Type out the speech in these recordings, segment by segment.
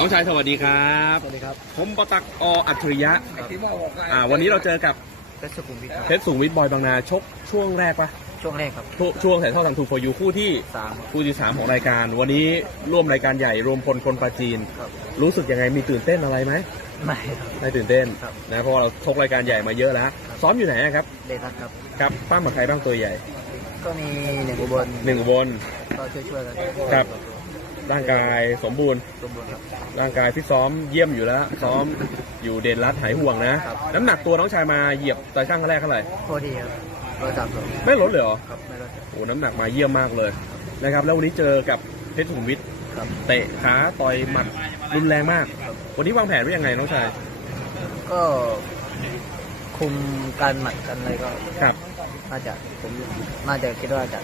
น้องชายสวัสดีครับ สวัสดีครับ ผมปตักออัจฉริยะอ่าวันนี้เราเจอกับเพชรสุขุมวิทครับเพชรสูงวิทย์บอยบางนาชกช่วงแรกปะช่วงแรกครับ ช่วงช่วงถ่ายทอดทางทูฟอยูคู่ที่สามคู่ที่สามของรายการ วันนี้ร่วมรายการใหญ่รวมพลคนปราจีนครับรู้สึกยังไงมีตื่นเต้นอะไรไหมไม่ครับไม่ตื่นเต้นครับนะเพราะว่าเราชกรายการใหญ่มาเยอะแล้วซ้อมอยู่ไหนอะครับเดทัศน์ครับครับป้ามาใครบ้างตัวใหญ่ ก็มีหนึ่งอุบลหนึ่งอุบนก็ช่วยช่วยๆกันครับ ร่างกายสมบูรณ์ สมบูรณ์ครับ ร่างกายฟิตซ้อมเยี่ยมอยู่แล้ว ซ้อมอยู่เด่นรัดหายห่วงนะ ครับ น้ำหนักตัวน้องชายมาเหยียบตาช่างครั้งแรกเท่าไหร่พอดีครับร้อยสามสองไม่ลดเลยเหรอ ครับไม่ร้อยโอ้น้ำหนักมาเยี่ยมมากเลยนะครับ แล้ววันนี้เจอกับเพชรสุขุมวิทครับ เตะขาต่อยหมัดรุนแรงมาก วันนี้วางแผนไว้ยังไงน้องชาย ก็คุมการหมัดกันอะไรก็ครับ น่าจะผมน่าจะคิดว่าจะ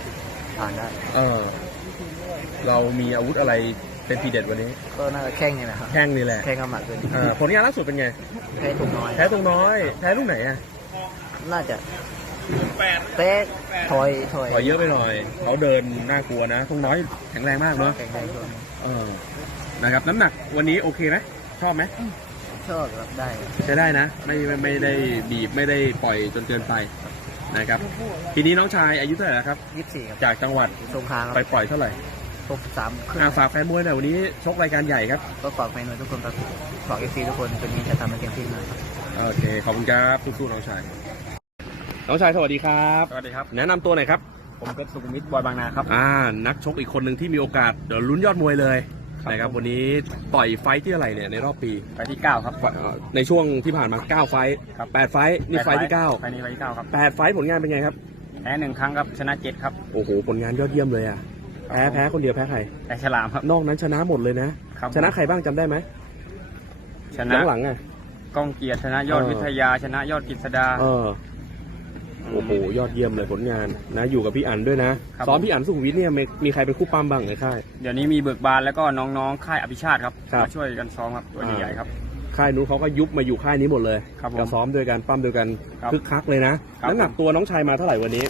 ผ่านได้ เออ เรามีอาวุธอะไรเป็นทีเด็ดวันนี้ ก็น่าจะแข่งนี่แหละครับแข้งนี่แหละแข่งกับหมัดเป็นอ่าผลงานล่าสุดเป็นไงแพ้ถูกน้อยแพ้ตรงน้อยแพ้ลูกไหนอะน่าจะแพ้ถอยถอยต่อยเยอะไปหน่อยเขาเดินน่ากลัวนะตรงน้อยแข็งแรงมากเนาะแข่งได้ช่วงนี้เออนะครับน้ำหนักวันนี้โอเคไหมชอบไหมชอบครับได้ครับใช้ได้นะไม่ไม่ไม่ได้บีบไม่ได้ปล่อยจนเกินไป นะครับ ทีนี้น้องชายอายุเท่าไหร่แล้วครับ ยี่สิบสี่ครับจากจังหวัดสงขลาคไปรับปล่อยเท่าไหร่หกสิบสามครึ่งอ่าฝากแฟนมวยหน่อยวันนี้ชกรายการใหญ่ครับ ก็ฝากแฟนมวยทุกคนครับฝากเอฟซีทุกคนเป็นมีจะทำให้เต็มที่นะครับ โอเค ขอบคุณครับสู้ๆน้องชาย น้องชายสวัสดีครับ สวัสดีครับ แนะนำตัวหน่อยครับ ผมเพชรสุขุมวิทบอยบางนาครับ อ่า นักชกอีกคนหนึ่งที่มีโอกาสเดี๋ยวลุ้นยอดมวยเลยครับ นะครับวันนี้ต่อยไฟท์ที่อะไรเนี่ยในรอบปีไปที่ 9 ครับไฟเอ่อในช่วงที่ผ่านมา9ไฟท์ครับ แปดไฟท์นี่ไฟท์ที่ไฟล์นี้ไฟล์ที่ 9 ครับ9 8ไฟท์ผลงานเป็นไงครับแพ้หนึ่งครั้งครับชนะเจ็ดครับ โอ้โหผลงานยอดเยี่ยมเลยอะแพ้แพ้คนเดียวแพ้ใครแต่ฉลามครับ นอกนั้นชนะหมดเลยนะ ครับชนะใครบ้างจำได้ไหมชนะหลังๆอะ ก้องเกียรติชนะยอดเออ วิทยาชนะยอดกฤษดา เออ โอ้โหยอดเยี่ยมเลยผลงานนะอยู่กับพี่อันด้วยนะ ครับ ซ้อมพี่อันสุขุมวิทเนี่ยมีมีใครเป็นคู่ปั้มบ้างในค่าย เดี๋ยวนี้มีเบิกบานแล้วก็น้องๆ ค่ายอภิชาติครับครับ มาช่วยกันซ้อมครับตัวอ่าใหญ่ๆครับ ค่ายนู้นเขาก็ยุบมาอยู่ค่ายนี้หมดเลยครับผมก็ซ้อมด้วยกันปั้มด้วยกันครับคึกคักเลยนะครับ น้ำหนักตัวน้องชายมาเท่าไหร่วันนี้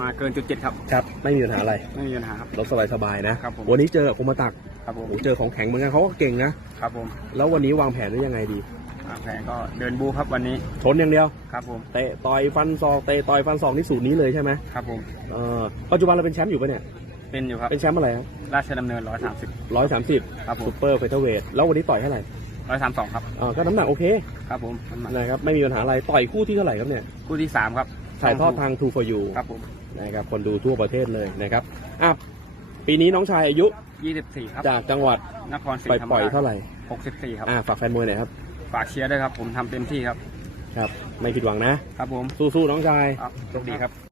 มาเกินจุดเจ็ดครับ ครับไม่มีปัญหาอะไรไม่มีปัญหาครับ รถสบายๆนะครับผม วันนี้เจอกับคมตักครับผมโอ้โหเจอของแข็งเหมือนกันเขาก็เก่งนะครับผมแล้ววันนี้วางแผนไว้ยังไงดีอ่า แผนก็เดินบูครับวันนี้ชนอย่างเดียวครับผมเตะต่อยฟันศอกเตะต่อยฟันศอกนี่สูตรนี้เลยใช่ไหมครับผมเออปัจจุบันเราเป็นแชมป์อยู่ปะเนี่ยเป็นอยู่ครับเป็นแชมป์อะไรครับราชดำเนินร้อยสามสิบร้อยสามสิบครับผมซูเปอร์เฟเธอร์เวทแล้ววันนี้ต่อยเท่าไหร่ร้อยสามสองครับอ่าก็น้ำหนักโอเคครับผมน้ำหนักนะครับไม่มีปัญหาอะไรต่อยคู่ที่เท่าไหร่ครับเนี่ยคู่ที่สามครับถ่ายทอดทาง True for You ครับผมนะครับคนดูทั่วประเทศเลยนะครับอะปีนี้น้องชายอายุยี่สิบสี่ครับ จากจังหวัดนครศรีไปธรรมปล่อยราชเท่าไหร่หกสิบสี่ครับ อ่า ฝากแฟนมวยหน่อยครับ ฝากเชียร์ด้วยครับ ผมทำเต็มที่ครับ ครับ ไม่ผิดหวังนะ ครับผม สู้ๆน้องชาย ครับโชคดีครับ